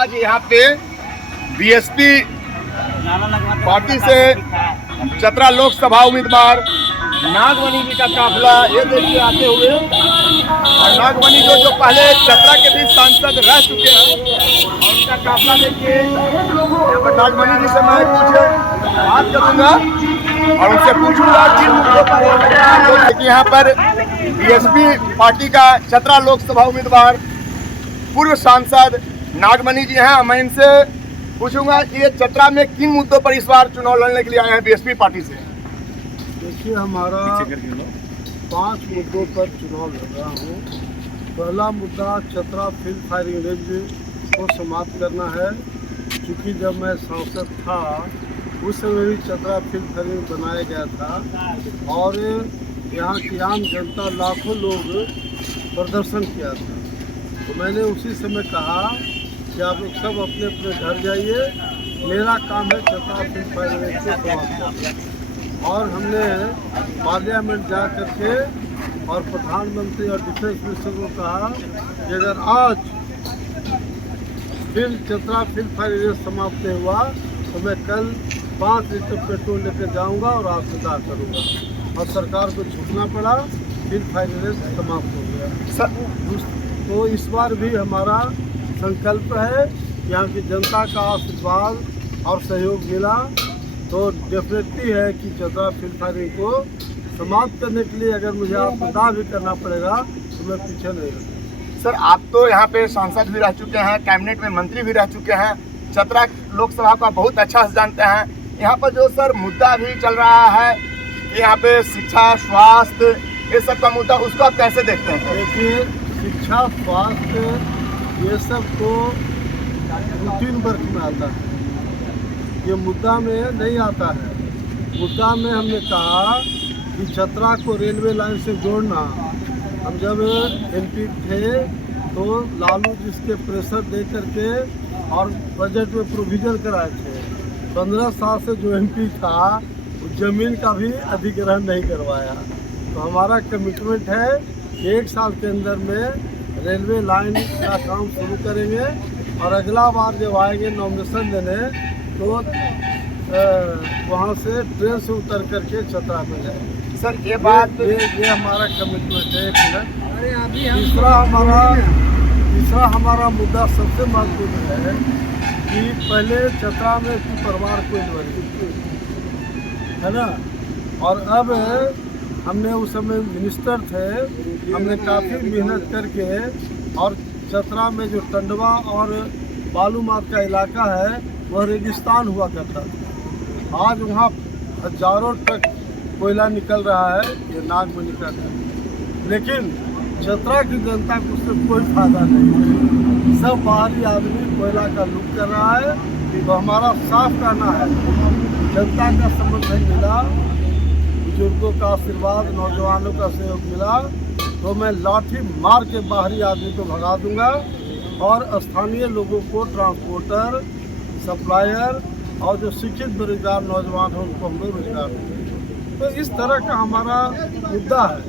आज यहाँ पे बीएसपी पार्टी से चतरा लोकसभा उम्मीदवार नागमणि जी का काफिला ये देखिए आते हुए, और नागमणि जो पहले चतरा के भी सांसद रह चुके हैं, और उनका काफिला देखिए। यहाँ पर नागमणि जी से मैं कुछ बात करूंगा और उनसे पूछूंगा किन मुद्दों पर। देखिए यहाँ पर बीएसपी पार्टी का चतरा लोकसभा उम्मीदवार पूर्व सांसद नागमणि जी हैं। मैं इनसे पूछूंगा कि ये चतरा में किन मुद्दों पर इस बार चुनाव लड़ने के लिए आए हैं बीएसपी पार्टी से। देखिए, हमारा 5 मुद्दों पर चुनाव लड़ रहा हूँ। पहला मुद्दा चतरा फील्ड फायरिंग रेंज को समाप्त करना है, क्योंकि जब मैं सांसद था उस समय भी चतरा फील्ड फायरिंग बनाया गया था और यहाँ की आम जनता लाखों लोग प्रदर्शन किया था। तो मैंने उसी समय कहा कि आप लोग सब अपने अपने घर जाइए, मेरा काम है चतरा फील्ड फायरिंग रेंज को समाप्त करना। और हमने पार्लियामेंट जा करके और प्रधानमंत्री और डिफेंस मिनिस्टर को कहा कि अगर आज चतरा फील्ड फायरिंग रेंज समाप्त नहीं हुआ तो मैं कल 5 लीटर पेट्रोल लेकर जाऊंगा और आत्मदाह करूंगा। और सरकार को झुकना पड़ा, फील्ड फायरिंग रेंज समाप्त हो गया। तो इस बार भी हमारा संकल्प है, यहाँ की जनता का आशीर्वाद और सहयोग मिला तो डेफिनेटली है कि चतरा फील्ड फायरिंग को समाप्त करने के लिए अगर मुझे आत्मदाह भी करना पड़ेगा तो मैं पीछे नहीं रहूँगा। सर, आप तो यहाँ पे सांसद भी रह चुके हैं, कैबिनेट में मंत्री भी रह चुके हैं, चतरा लोकसभा का बहुत अच्छा से जानते हैं। यहाँ पर जो सर मुद्दा भी चल रहा है कि यहाँ पे शिक्षा, स्वास्थ्य, ये सब का मुद्दा, उसको आप कैसे देखते हैं? देखिए, शिक्षा, स्वास्थ्य ये सब तो रूटीन वर्क में आता है, ये मुद्दा में नहीं आता है। मुद्दा में हमने कहा कि चतरा को रेलवे लाइन से जोड़ना। हम जब एमपी थे तो लालू जिसके प्रेशर दे करके और बजट में प्रोविजन कराए थे। 15 साल से जो एमपी था वो ज़मीन का भी अधिग्रहण नहीं करवाया। तो हमारा कमिटमेंट है कि 1 साल के अंदर में रेलवे लाइन का काम शुरू करेंगे और अगला बार जब आएंगे नॉमिनेशन देने तो वहाँ से ट्रेन से उतर करके चतरा में जाएंगे। सर, ये बात ये हमारा कमिटमेंट है। तीसरा हमारा मुद्दा सबसे महत्वपूर्ण है कि पहले चतरा में परिवार को है ना, और अब हमने उस समय मिनिस्टर थे, हमने काफ़ी मेहनत करके और चतरा में जो टंडवा और बालूमाथ का इलाका है वह रेगिस्तान हुआ करता था। आज वहाँ हजारों ट्रक कोयला निकल रहा है, ये नागमणि का है, लेकिन चतरा की जनता को उससे कोई फायदा नहीं है। सब बाहरी आदमी कोयला का लूट कर रहा है। तो हमारा साफ कहना है, जनता का समर्थन मिला, बुजुर्गों का आशीर्वाद, नौजवानों का सहयोग मिला तो मैं लाठी मार के बाहरी आदमी को भगा दूंगा और स्थानीय लोगों को ट्रांसपोर्टर, सप्लायर और जो शिक्षित बेरोजगार नौजवान हैं उनको हम लोग रोजगार देंगे। तो इस तरह का हमारा मुद्दा है।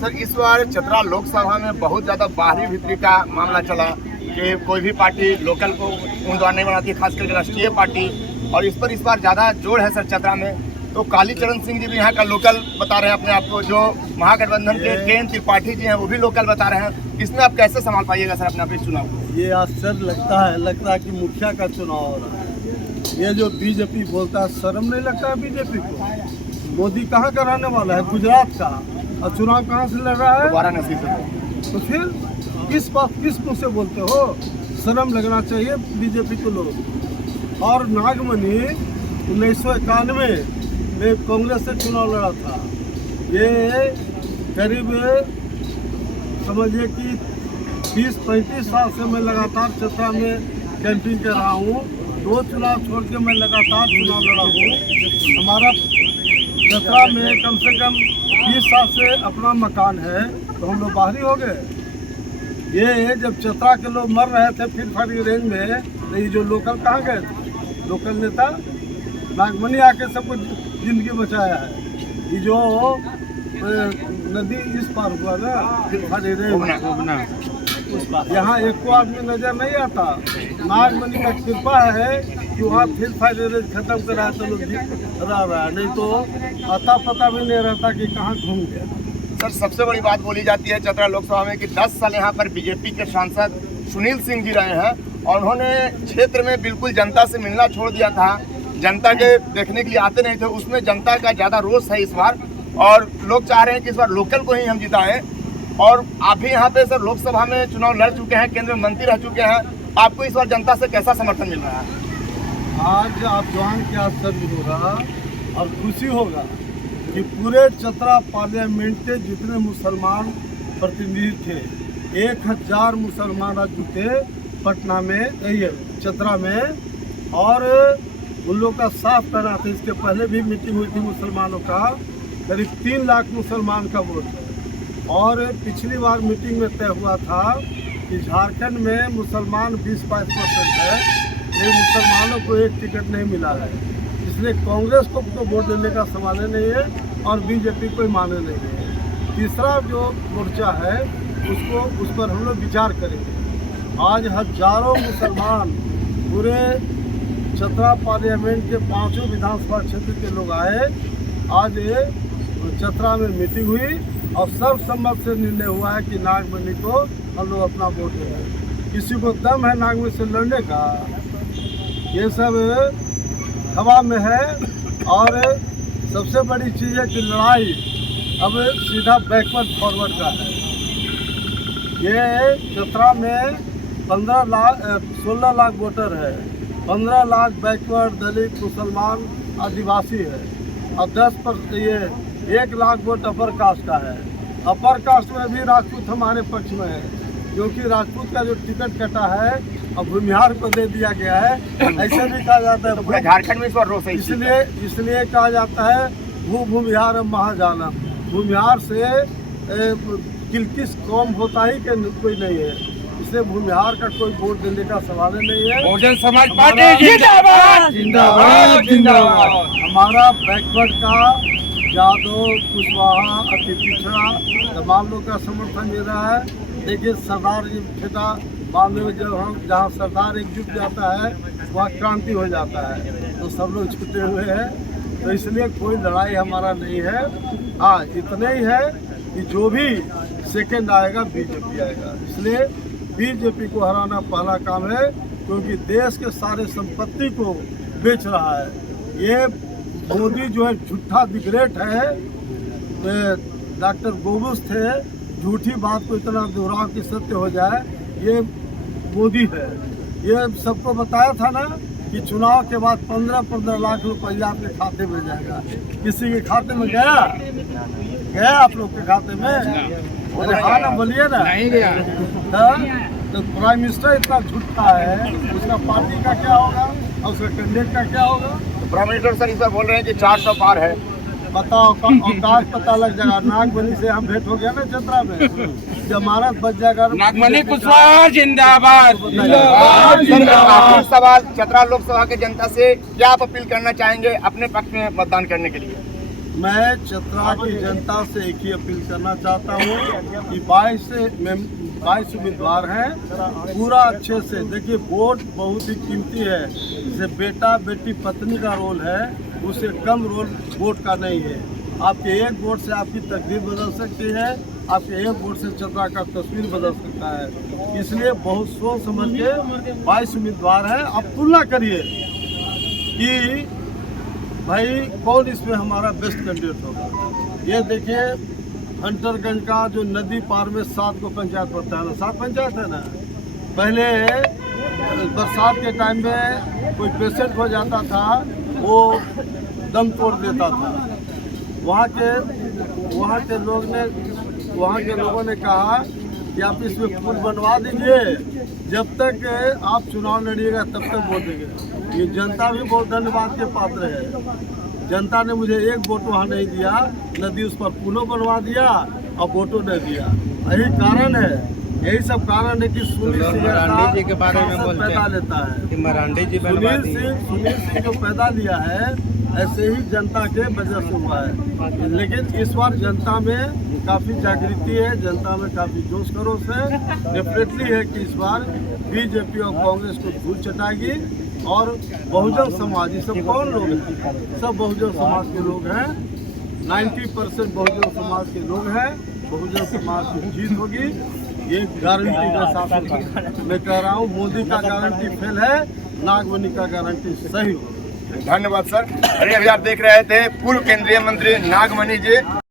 सर, इस बार चतरा लोकसभा में बहुत ज़्यादा बाहरी भीतरी का मामला चला कि कोई भी पार्टी लोकल को उम्मीदवार नहीं बनाती, खास करके राष्ट्रीय पार्टी, और इस पर इस बार ज़्यादा जोर है सर चतरा में। तो कालीचरण सिंह जी भी यहाँ का लोकल बता रहे हैं अपने आप को, जो महागठबंधन के केएन त्रिपाठी जी हैं वो भी लोकल बता रहे हैं। इसमें आप कैसे संभाल पाइएगा सर अपने आप इस चुनाव को? ये आश्चर्य लगता है कि मुखिया का चुनाव हो रहा है। ये जो बीजेपी बोलता है, शर्म नहीं लगता है बीजेपी को? मोदी कहाँ का रहने वाला है? गुजरात का, और चुनाव कहाँ से लड़ रहा है? वाराणसी से। तो फिर किस मुँह से बोलते हो? शर्म लगना चाहिए बीजेपी को लोग। और नागमणि 1991 में कांग्रेस से चुनाव लड़ा था। ये करीब समझिए कि 30-35 साल से मैं लगातार चतरा में कैंपिंग कर रहा हूँ। 2 चुनाव छोड़ के मैं लगातार चुनाव लड़ा हूँ। हमारा चतरा में कम से कम 20 साल से अपना मकान है, तो हम लोग बाहरी हो गए। ये जब चतरा के लोग मर रहे थे फील्ड फायरिंग रेंज में, तो ये जो लोकल कहाँ गए थे? लोकल नेता नागमणि आके सबको जिंदगी बचाया है। ये जो नदी इस पार हुआ ना फील्ड फायरिंग रेंज, यहाँ एक को आदमी नजर नहीं आता। नागमणि का कृपा है कि वहाँ फिर फाइलेज खत्म करा तो लोग रह रहा है, नहीं तो अता पता भी नहीं रहता कि कहाँ घूम गया। सर, सबसे बड़ी बात बोली जाती है चतरा लोकसभा में कि 10 साल यहाँ पर बीजेपी के सांसद सुनील सिंह जी रहे हैं और उन्होंने क्षेत्र में बिल्कुल जनता से मिलना छोड़ दिया था, जनता के देखने के लिए आते नहीं थे। उसमें जनता का ज़्यादा रोष है इस बार और लोग चाह रहे हैं कि इस बार लोकल को ही हम जिताएं। और आप भी यहाँ पे सर लोकसभा में चुनाव लड़ चुके हैं, केंद्र में मंत्री रह चुके हैं, आपको इस बार जनता से कैसा समर्थन मिल रहा है? आज आप जवान के असर भी होगा और खुशी होगा कि पूरे चतरा पार्लियामेंट के जितने मुसलमान प्रतिनिधि थे, 1000 मुसलमान आज जुटे पटना में, ये चतरा में, और उन लोग का साफ करना था। इसके पहले भी मीटिंग हुई थी मुसलमानों का, करीब 3 लाख मुसलमान का वोट है। और पिछली बार मीटिंग में तय हुआ था कि झारखंड में मुसलमान 20-22% है, लेकिन मुसलमानों को एक टिकट नहीं मिला है। इसलिए कांग्रेस को तो वोट देने का सवाल ही नहीं है और बीजेपी को माने नहीं है। तीसरा जो मोर्चा है उस पर हम लोग विचार करेंगे। आज हजारों मुसलमान पूरे चतरा पार्लियामेंट के 5 विधानसभा क्षेत्र के लोग आए। आज चतरा में मीटिंग हुई और सर्वसम्मत से निर्णय हुआ है कि नागमणि को हम लोग अपना वोट देंगे। किसी को दम है नागमणि से लड़ने का? ये सब हवा में है। और सबसे बड़ी चीज़ है कि लड़ाई अब सीधा बैकवर्ड फॉरवर्ड का है। ये चतरा में 16 लाख वोटर है, 15 लाख बैकवर्ड दलित मुसलमान आदिवासी है और 1 लाख वोट अपर कास्ट का है। अपर कास्ट में भी राजपूत हमारे पक्ष में है, क्योंकि राजपूत का जो टिकट कटा है अब भूमिहार को दे दिया गया है। ऐसे भी कहा जाता है पूरे झारखंड में इस बार रोष है। इसलिए कहा जाता है भूमिहार महाजालम। भूमिहार से किस कौम होता ही कोई नहीं है, इसलिए भूमिहार का कोई वोट देने का सवाल ही नहीं है। बहुजन समाज पार्टी जिंदाबाद जिंदाबाद जिंदाबाद। हमारा बैकवर्ड का यादव, कुशवाहा, अति पिछड़ा तमाम लोग का समर्थन मिल रहा है। देखिए सरदार जी बेटा बाद में जब हम जहाँ सरदार एकजुट जाता है वहाँ क्रांति हो जाता है, तो सब लोग छुटे हुए हैं। तो इसलिए कोई लड़ाई हमारा नहीं है। हाँ, इतना ही है कि जो भी सेकंड आएगा बीजेपी आएगा। इसलिए बीजेपी को हराना पहला काम है, क्योंकि देश के सारे संपत्ति को बेच रहा है। ये मोदी जो है झूठा दिग्रेट है। डॉक्टर गोबुस थे, झूठी बात को इतना दोहराव कि सत्य हो जाए, ये मोदी है। ये सबको बताया था ना कि चुनाव के बाद 15-15 लाख रुपया आपके खाते में जाएगा। किसी के खाते में गया आप लोग के खाते में? अरे हाँ ना, बोलिए ना। नहीं गया। तो प्राइम मिनिस्टर इतना झूठा है, उसका पार्टी का क्या होगा और उसका कैंडिडेट का क्या होगा? तो प्राइम मिनिस्टर सर इस बार बोल रहे हैं कि 400 पार है। बताओ, औकात पता लग जाएगा। नागमणि से हम भेंट हो गया ना चतरा में, जमानत बच जाएगा। नागमणि कुशवाहा जिंदाबाद। आखिरी सवाल, चतरा लोकसभा के जनता से क्या आप अपील करना चाहेंगे अपने पक्ष में मतदान करने के लिए? मैं चतरा की जनता से एक ही अपील करना चाहता हूँ कि 22 उम्मीदवार हैं, पूरा अच्छे से देखिए। वोट बहुत ही कीमती है, जैसे बेटा बेटी पत्नी का रोल है, उससे कम रोल वोट का नहीं है। आपके एक वोट से आपकी तकदीर बदल सकती है, आपके एक वोट से चतरा का तस्वीर बदल सकता है। इसलिए बहुत सोच समझ के 22 उम्मीदवार हैं। आप तुलना करिए कि भाई कौन इसमें हमारा बेस्ट कैंडिडेट होगा। ये देखिए, हंटरगंज का जो नदी पार में 7 को पंचायत पड़ता है ना, 7 पंचायत है ना। पहले बरसात के टाइम में कोई पेशेंट हो जाता था, वो दम तोड़ देता था। वहाँ के लोगों ने कहा कि आप इसमें पुल बनवा दीजिए, जब तक आप चुनाव लड़िएगा तब तक वोट देंगे। ये जनता भी बहुत धन्यवाद के पात्र है। जनता ने मुझे एक वोट वहाँ नहीं दिया, नदी उस पर पुलों बनवा दिया और वोटों नहीं दिया। यही कारण है, यही सब कारण है कि सुनील सिंह के बारे में पैदा लेता है। मरांडी जी सुनील सिंह जो पैदा लिया है ऐसे ही जनता के वजह से हुआ है। लेकिन इस बार जनता में काफ़ी जागृति है, जनता में काफ़ी जोश खरोश है। डेफिनेटली है कि इस बार बीजेपी और कांग्रेस को धूल चटाएगी और बहुजन समाज, ये सब कौन लोग हैं? सब बहुजन समाज के लोग हैं। 90% बहुजन समाज के लोग हैं। बहुजन समाज की जीत होगी, ये गारंटी का साथ मैं कह रहा हूँ। मोदी का गारंटी फेल है, नागमणि का गारंटी सही होगा। धन्यवाद सर। अरे अभी आप देख रहे थे पूर्व केंद्रीय मंत्री नागमणि जी।